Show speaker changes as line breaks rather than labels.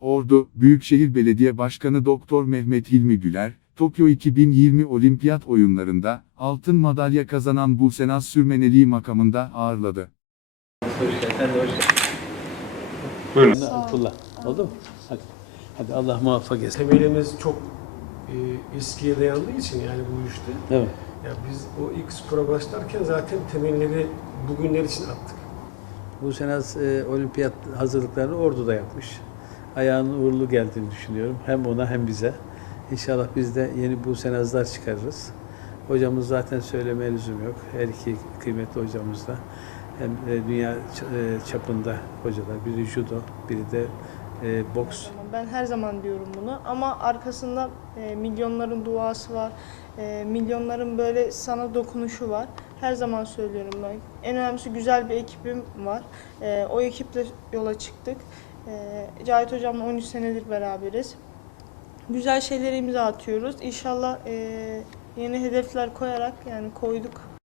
Ordu, Büyükşehir Belediye Başkanı Doktor Mehmet Hilmi Güler, Tokyo 2020 Olimpiyat oyunlarında altın madalya kazanan Buse Naz Sürmeneli makamında ağırladı.
Hoş geldin. Sen de hoş geldin.
Buyurun.
Hadi kullan. Oldu mu? Hadi. Hadi Allah muvaffak etsin.
temelimiz çok e, eskiye dayandığı için yani bu işte.
Evet.
Ya biz o ilk spora başlarken zaten temelleri bugünler için attık.
Bu sene e, olimpiyat hazırlıklarını Ordu'da yapmış. Ayağının uğurlu geldiğini düşünüyorum. Hem ona hem bize. İnşallah biz de yeni bu senazlar çıkarırız. Hocamız zaten söylemeye lüzum yok. Her iki kıymetli hocamız da hem e, dünya e, çapında hocalar. Biri judo, biri de e, boks.
Ben her zaman diyorum bunu ama arkasında milyonların duası var. Milyonların böyle sana dokunuşu var. Her zaman söylüyorum ben. En önemlisi güzel bir ekibim var. O ekiple yola çıktık. E, Cahit Hocam'la 13 senedir beraberiz. Güzel şeylere imza atıyoruz. İnşallah e, yeni hedefler koyarak yani koyduk